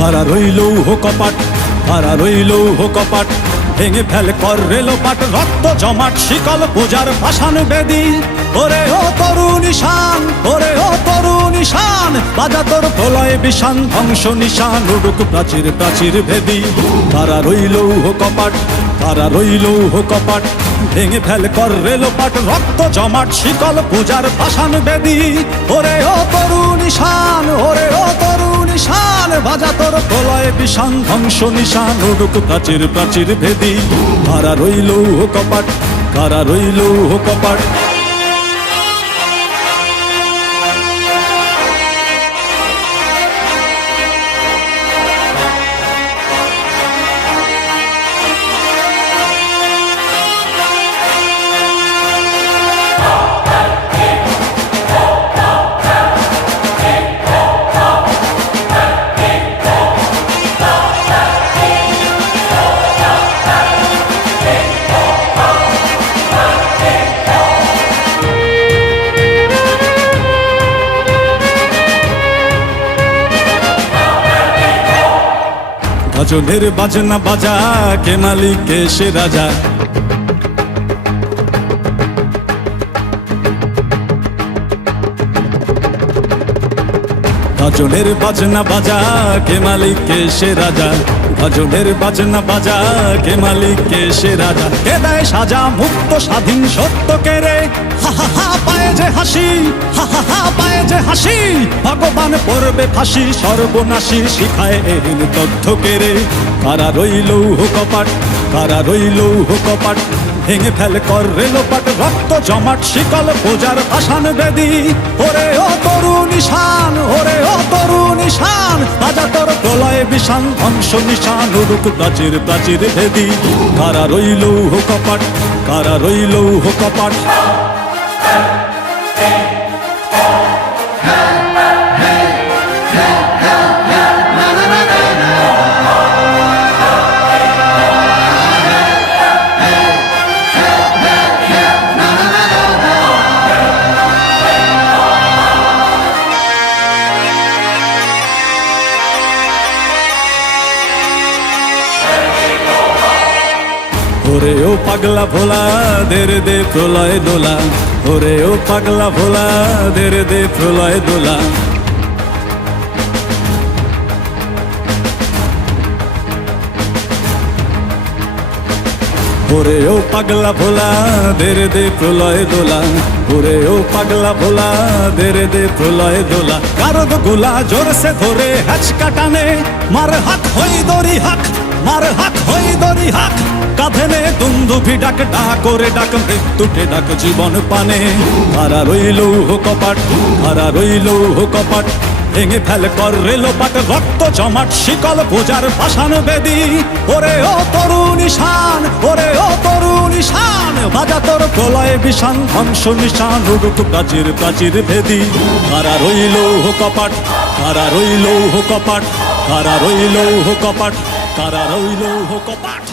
কারা রইল কপাট, কারা রইল কপাট, ভেঙে ফেল কর রেলোপাট, রক্ত জমাট শিকল পূজার ভাসান বেদি। ওরে ও তরুণ ঈশান, ওরে ও তরুণ ঈশান, বাজা তোর প্রলয় বিষান, ধ্বংস নিশান উড়ুক প্রাচীর প্রাচীর ভেদি। কারা রইল কপাট, কারা রইল কপাট, ভেঙে ফেল কর রেলোপাট, রক্ত জমাট শিকল পূজার ভাসান বেদি। ওরে ও তরুণ ঈশান, ওরে ও তরুণ ঈশান, বাজা তোর প্রলয় বিষান, ধ্বংস নিশান উড়ুক প্রাচীর প্রাচীর ভেদি। কারা রইল কপাট, কারা রইল কপাট। ভজনের বাজনা বাজা, কে মালিক কে সে রাজা। ভজনের বাজনা বাজা, কে মালিক কে সে রাজা। ভজনের বাজনা বাজা, কে মালিক কে সে রাজা। কে দেয় সাজা মুক্ত স্বাধীন সত্য কে রে, হা হা হা পায়ে যে হাসি, হা হা হা পায়ে যে হাসি। ভগবান পড়বে ফাঁসি সর্বনাশী, শিখায় এহীন তথ্য কে রে। কারা রইল কপাট, কারা রইল কপাট, ভেঙে ফেল কর রেলোপাট, রক্ত জমাট শিকল পূজার ভাসান বেদি। ওরে ও তরুণ ঈশান, ওরে ও তরুণ ঈশান, বাজা তোর প্রলয় বিষান, ধ্বংস নিশান উড়ুক প্রাচীর প্রাচীর ভেদি। কারা রইল কপাট, কারা রইল কপাট। ওরে ও পাগলা ভোলা, দের দে প্রলয় দোলা। ওরে ও পাগলা ভোলা, দের দে প্রলয় দোলা। ওরে ও পাগলা ভোলা, দের দে প্রলয় দোলা। ওরে ও পাগলা ভোলা, দের দে প্রলয় দোলা। কারদ গোলা জোরসে ধরে হ্যাচকা টানে, মার হাক হই দড়ি হাক, মার হাক হই দড়ি হাক। কাঁধে নে দুন্দুভি ডাক, ডাক করে ডাক মৃত্যুকে ডাক জীবন পানে। কারা রইল কপাট, কারা রইল কপাট, ভেঙে ফেল কর রেলোপাট, রক্ত জমাট শিকল পূজার ভাসান বেদি। ওরে ও তরুণ ঈশান, ওরে ও তরুণ ঈশান, বাজা তোর প্রলয় বিষান, ধ্বংস নিশান উড়ুক প্রাচীর প্রাচীর ভেদি। কারা রইল কপাট, কারা রইল কপাট, কারা রইল কপাট, কারা রইল কপাট।